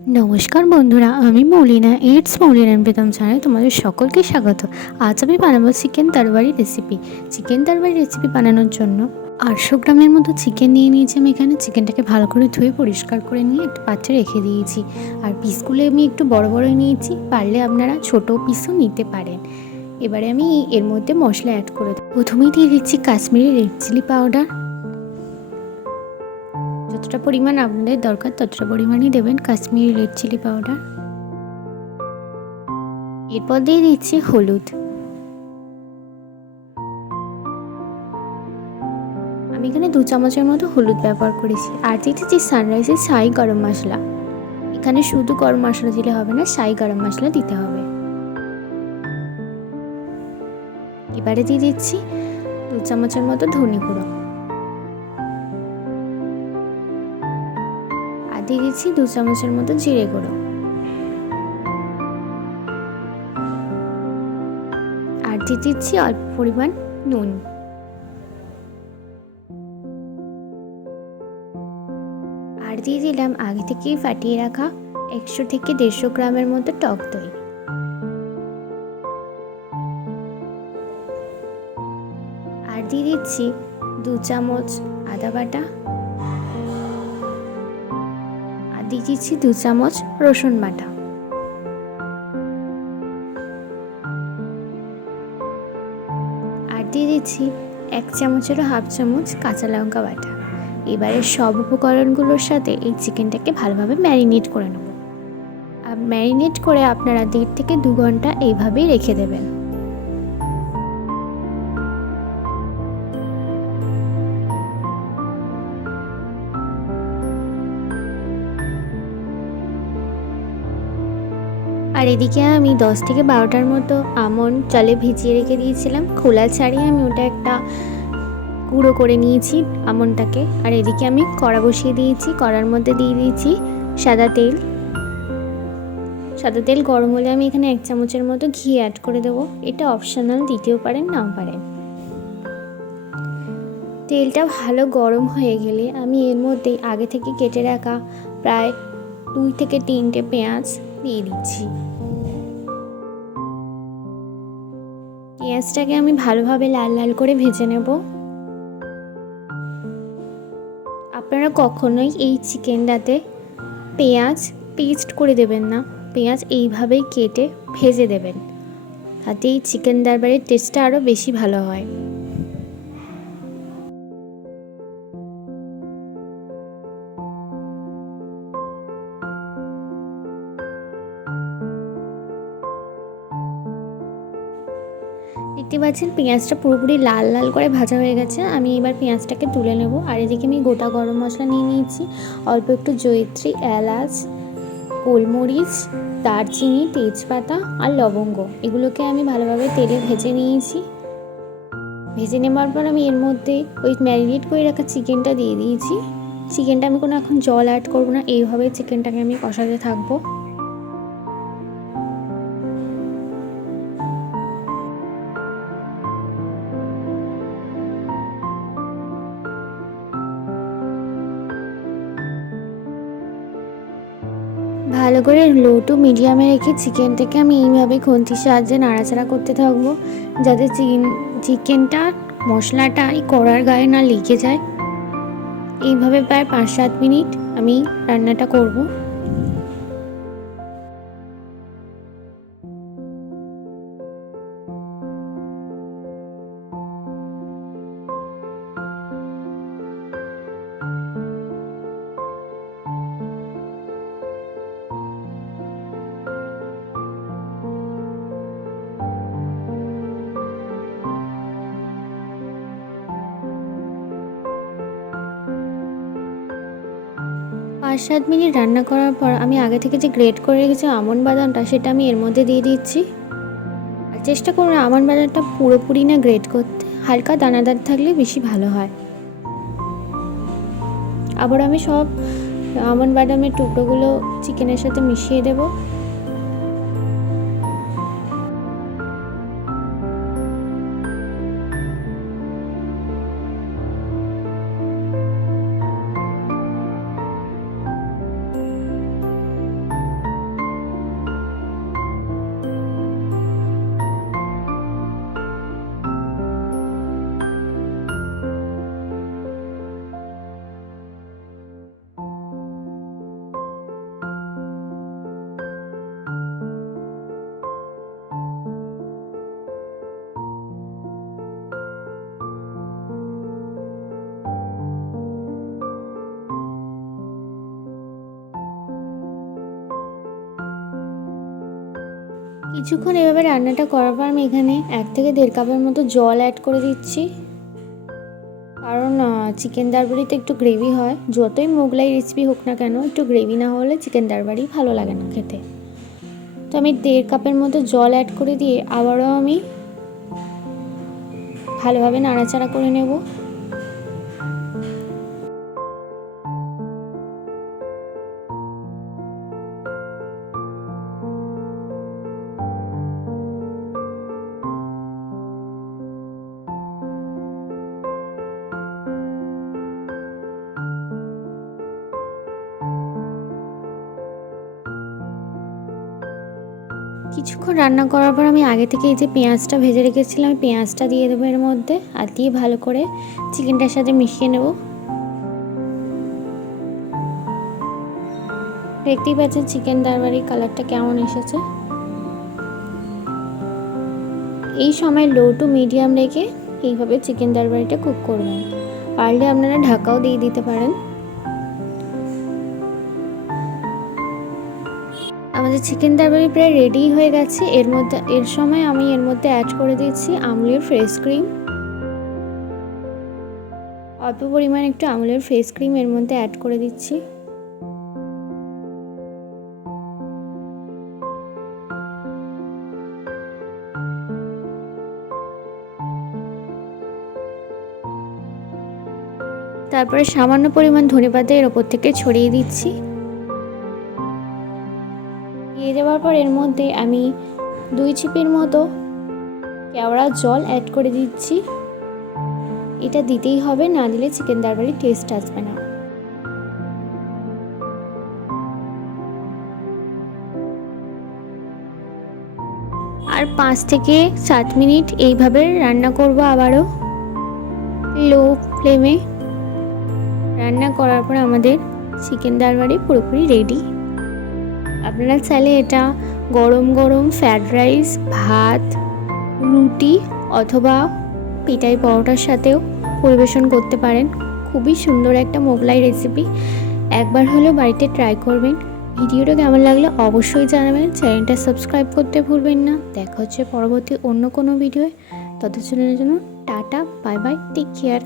নমস্কার বন্ধুরা, আমি মৌলিনা। ইটস মৌলিনা প্রীতম চ্যানেলে তোমাদের সকলকে স্বাগত। আজ আমি বানাবো চিকেন তরকারি রেসিপি। চিকেন তরকারি রেসিপি বানানোর জন্য 800 গ্রামের মতো চিকেন নিয়ে নিয়েছি। আমি এখানে চিকেনটাকে ভালো করে ধুয়ে পরিষ্কার করে নিয়ে একটা পাত্রে রেখে দিয়েছি। আর পিসগুলো আমি একটু বড় বড় নিয়েছি, পারলে আপনারা ছোট পিসও নিতে পারেন। এবারে আমি এর মধ্যে মশলা অ্যাড করে দেবো। প্রথমেই দিয়ে দিচ্ছি কাশ্মীরি রেড চিলি পাউডার। যতটা পরিমাণ আপনাদের দরকার ততটা পরিমাণই দেবেন কাশ্মীরি রেড চিলি পাউডার। এরপর দিয়ে দিচ্ছি হলুদ। আমি এখানে 2 চামচের মতো হলুদ ব্যবহার করেছি। আর দিয়ে দিচ্ছি সানরাইজের শাহি গরম মশলা। এখানে শুধু গরম মশলা দিলে হবে না, শাহি গরম মশলা দিতে হবে। এবারে দিয়ে দিচ্ছি 2 চামচের মতো ধনে গুঁড়ো। আর দিয়ে দিচ্ছি 2 চামচের মতো জিরে গুঁড়ো। আর দিয়ে দিচ্ছি অল্প পরিমাণ নুন। আর দিয়ে দিলাম আগে থেকেই ফাটিয়ে রাখা 100 থেকে 150 গ্রামের মতো টক দই। আর দিয়ে দিচ্ছি 2 চামচ আদা বাটা। আর দিয়ে দিচ্ছি 2 চামচ রসুন বাটা। আর দিয়ে দিচ্ছি 1 চামচেরও হাফ চামচ কাঁচা লঙ্কা বাটা। এবারে সব উপকরণগুলোর সাথে এই চিকেনটাকে ভালোভাবে ম্যারিনেট করে নেব। আর ম্যারিনেট করে আপনারা 1.5 থেকে 2 ঘন্টা এইভাবেই রেখে দেবেন। আর এদিকে আমি 10 থেকে 12টার মতো আমন্ড জলে ভিজিয়ে রেখে দিয়েছিলাম। খোলা ছাড়িয়ে আমি ওটা একটা গুঁড়ো করে নিয়েছি আমন্ডটাকে। আর এদিকে আমি কড়া বসিয়ে দিয়েছি। কড়ার মধ্যে দিয়ে দিয়েছি সাদা তেল। সাদা তেল গরম হলে আমি এখানে 1 চামচের মতো ঘি অ্যাড করে দেবো। এটা অপশনাল, দিতেও পারেন নাও পারেন। তেলটা ভালো গরম হয়ে গেলে আমি এর মধ্যে আগে থেকে কেটে রাখা প্রায় 2 থেকে 3টে পেঁয়াজ দিয়ে দিচ্ছি। পেঁয়াজটাকে আমি ভালোভাবে লাল লাল করে ভেজে নেব। আপনারা কখনোই এই চিকেনটাতে পেঁয়াজ পেস্ট করে দেবেন না, পেঁয়াজ এইভাবেই কেটে ভেজে দেবেন, তাতে এই চিকেন তরকারির টেস্টটা আরও বেশি ভালো হয়। দেখতে পাচ্ছেন পেঁয়াজটা পুরোপুরি লাল লাল করে ভাজা হয়ে গেছে। আমি এবার পেঁয়াজটাকে তুলে নেব। আর এদিকে আমি গোটা গরম মশলা নিয়ে নিয়েছি, অল্প একটু জয়িত্রী, এলাচ, গোলমরিচ, দারচিনি, তেজপাতা আর লবঙ্গ। এগুলোকে আমি ভালোভাবে তেলে ভেজে নিয়েছি। ভেজে নেওয়ার পর আমি এর মধ্যে ওই ম্যারিনেট করে রাখা চিকেনটা দিয়ে দিয়েছি। চিকেনটা আমি কোনো এখন জল অ্যাড করবো না, এইভাবে চিকেনটাকে আমি কষাতে থাকবো। ভালো করে লো টু মিডিয়ামে রেখে চিকেনটাকে আমি এইভাবে খুন্তির সাহায্যে নাড়াচাড়া করতে থাকবো, যাতে চিকেনটা মশলাটা এই কড়ার গায়ে না লেগে যায়। এইভাবে প্রায় 5-7 মিনিট আমি রান্নাটা করব। 5-7 মিনিট রান্না করার পর আমি আগে থেকে যে গ্রেট করে রেখেছি আমন্ড বাদামটা, সেটা আমি এর মধ্যে দিয়ে দিচ্ছি। আর চেষ্টা করুন আমন্ড বাদামটা পুরোপুরি না গ্রেট করতে, হালকা দানাদার থাকলে বেশি ভালো হয়। আবার আমি সব আমন্ড বাদামের টুকরোগুলো চিকেনের সাথে মিশিয়ে দেবো। কিছুক্ষণ এভাবে রান্নাটা করার পর আমি এখানে 1 থেকে 1.5 কাপের মতো জল অ্যাড করে দিচ্ছি, কারণ চিকেন দারবারিতে একটু গ্রেভি হয়। যতই মোগলাই রেসিপি হোক না কেন, একটু গ্রেভি না হলে চিকেন দারবারি ভালো লাগে না খেতে। তো আমি 1.5 কাপের মতো জল অ্যাড করে দিয়ে আবারও আমি ভালোভাবে নাড়াচাড়া করে নেব। কিছুক্ষণ রান্না করার পর আমি আগে থেকে এই যে পেঁয়াজটা ভেজে রেখেছিলাম, পেঁয়াজটা দিয়ে দেবো এর মধ্যে, আর দিয়ে ভালো করে চিকেনটার সাথে মিশিয়ে নেব। দেখতেই পাচ্ছেন চিকেন দারবারির কালারটা কেমন এসেছে। এই সময় লো টু মিডিয়াম রেখে এইভাবে চিকেন দারবারিটা কুক করবেন। পারলে আপনারা ঢাকাও দিয়ে দিতে পারেন। আমাদের চিকেন দারবারি প্রায় রেডি হয়ে গেছে। এর সময় আমি এর মধ্যে অ্যাড করে দিচ্ছি আমুলের ফ্রেশ ক্রিম। অল্প পরিমাণ একটু আমুলের ফ্রেশ ক্রিম এর মধ্যে অ্যাড করে দিচ্ছি। তারপরে সামান্য পরিমাণ ধনেপাতা এর ওপর থেকে ছড়িয়ে দিচ্ছি। দিয়ে দেওয়ার পর এর মধ্যে আমি 2 চিপির মতো কেওড়া জল অ্যাড করে দিচ্ছি। এটা দিতেই হবে, না দিলে চিকেন দারবারির টেস্ট আসবে না। আর 5 থেকে 7 মিনিট এইভাবে রান্না করব আবারও লো ফ্লেমে। রান্না করার পর আমাদের চিকেন দারবারি পুরোপুরি রেডি। আপনারা চাইলে এটা গরম গরম ফ্রাইড রাইস, ভাত, রুটি অথবা পিঠাই পরোটার সাথেও পরিবেশন করতে পারেন। খুবই সুন্দর একটা মোগলাই রেসিপি, একবার হলেও বাড়িতে ট্রাই করবেন। ভিডিওটা কেমন লাগলে অবশ্যই জানাবেন। চ্যানেলটা সাবস্ক্রাইব করতে ভুলবেন না। দেখা হচ্ছে পরবর্তী অন্য কোনো ভিডিওয়ে। ততক্ষণের জন্য tata, bye bye, take care.